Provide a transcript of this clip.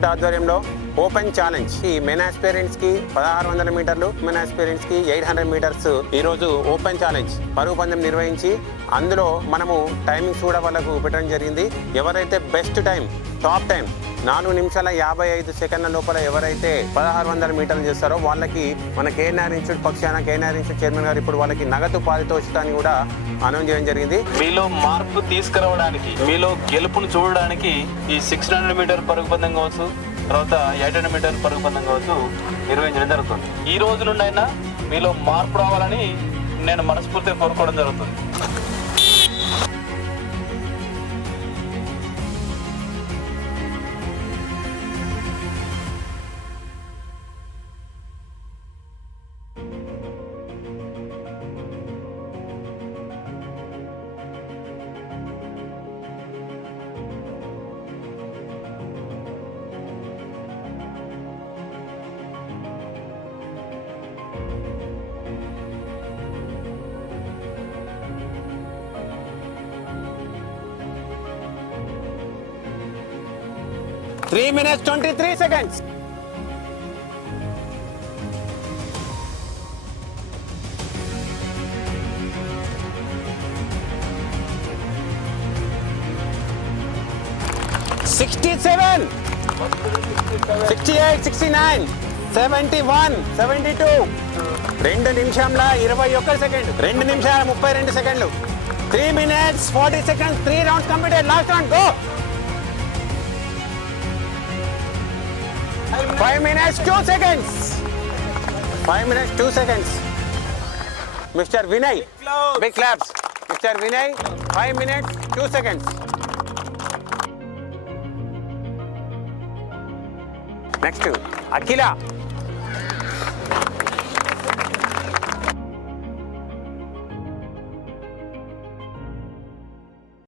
ఇన్స్టిట్యూట్ ఆధ్వర్యంలో open challenge. ఈ men aspirants కి 1600 మీటర్లు, మెన్ ఆస్పిరెంట్స్ కి 800 మీటర్స్ ఈ రోజు ఓపెన్ ఛాలెంజ్ పరుగు పందెం నిర్వహించి అందులో మనము టైమింగ్స్ కూడా వాళ్ళకు పెట్టడం జరిగింది. ఎవరైతే బెస్ట్ టైం, టాప్ టైం 4 నిమిషాల 55 సెకండ్ల లోపల ఎవరైతే 1600 మీటర్లు చేస్తారో వాళ్ళకి మన కేఎన్ఆర్ ఇన్స్టిట్యూట్ పక్షాన కేఎన్ఆర్ ఇన్స్టిట్యూట్ చైర్మన్ గారు ఇప్పుడు వాళ్ళకి నగదు పారితోషికాన్ని కూడా అనౌన్స్ చేయడం జరిగింది. మీలో మార్పు తీసుకురావడానికి, మీలో గెలుపును చూడడానికి ఈ 600 మీటర్ పరుగు పందెం కావచ్చు, తర్వాత 800 మీటర్ పరుగు పందెం కావచ్చు నిర్వహించడం జరుగుతుంది. ఈ రోజు నుండి అయినా మీలో మార్పు రావాలని నేను మనస్ఫూర్తిగా కోరుకోవడం జరుగుతుంది. Three minutes 23 seconds. $67, $68, $69, $71, $72. 2 నిమిషంల 21 సెకండ్, 2 నిమిషాల 32 సెకండ్లు. 3 minutes 40 seconds. 3 rounds completed. Last round, go. 5 minutes 2 seconds. 5 minutes 2 seconds. Mr. Vinay. Big claps. Mr. Vinay, 5 minutes 2 seconds. Next, Akila.